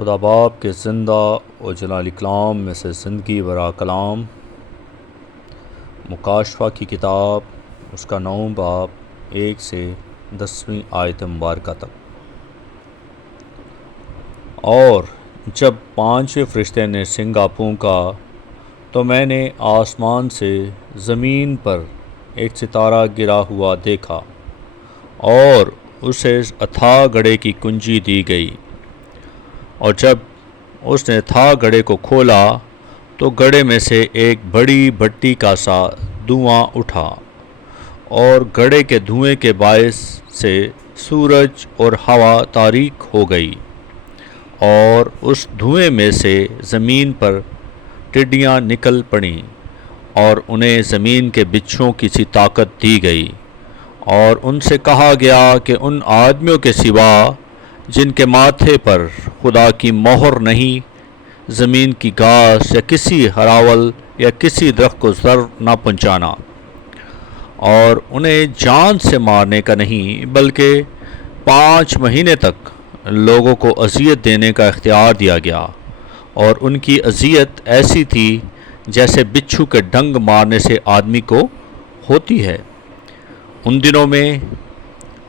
خدا باپ کے زندہ و جلال کلام میں سے زندگی برا کلام مکاشفہ کی کتاب اس کا 9 باب 1 سے 10ویں آیت مبارکہ تک۔ اور جب 5ویں فرشتے نے سنگا پھونکا تو میں نے آسمان سے زمین پر ایک ستارہ گرا ہوا دیکھا، اور اسے اتھاہ گڑھے کی کنجی دی گئی، اور جب اس نے اتھاہ گڑھے کو کھولا تو گڑھے میں سے ایک بڑی بھٹی کا سا دھواں اٹھا، اور گڑھے کے دھوئیں کے باعث سے سورج اور ہوا تاریک ہو گئی، اور اس دھوئیں میں سے زمین پر ٹڈیاں نکل پڑیں، اور انہیں زمین کے بچھوؤں کی سی طاقت دی گئی، اور ان سے کہا گیا کہ ان آدمیوں کے سوا جن کے ماتھے پر خدا کی مہر نہیں، زمین کی گھاس یا کسی ہراول یا کسی درخت کو ضرر نہ پہنچانا، اور انہیں جان سے مارنے کا نہیں بلکہ 5 مہینے تک لوگوں کو اذیت دینے کا اختیار دیا گیا، اور ان کی اذیت ایسی تھی جیسے بچھو کے ڈنگ مارنے سے آدمی کو ہوتی ہے۔ ان دنوں میں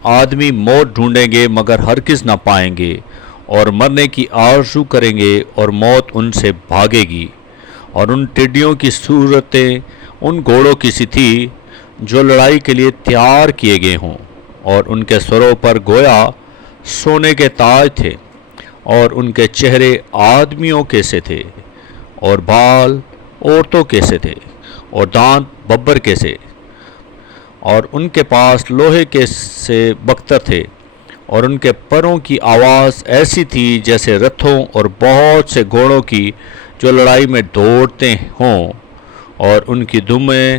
آدمی موت ڈھونڈیں گے مگر ہرگز نہ پائیں گے، اور مرنے کی آرزو کریں گے اور موت ان سے بھاگے گی، اور ان ٹڈیوں کی صورتیں ان گھوڑوں کی سی تھی جو لڑائی کے لیے تیار کیے گئے ہوں، اور ان کے سروں پر گویا سونے کے تاج تھے، اور ان کے چہرے آدمیوں کے سے تھے، اور بال عورتوں کے سے تھے، اور دانت ببر کے سے، اور ان کے پاس لوہے کے سے بختر تھے، اور ان کے پروں کی آواز ایسی تھی جیسے رتھوں اور بہت سے گھوڑوں کی جو لڑائی میں دوڑتے ہوں، اور ان کی دمیں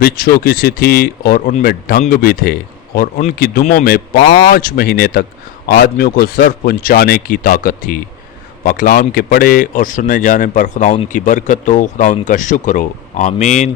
بچھو کی سی تھی، اور ان میں ڈنگ بھی تھے، اور ان کی دموں میں 5 مہینے تک آدمیوں کو ضرر پہنچانے کی طاقت تھی۔ پاکلام کے پڑھے اور سننے جانے پر خداوند کی برکت ہو، خداوند کا شکر ہو، آمین۔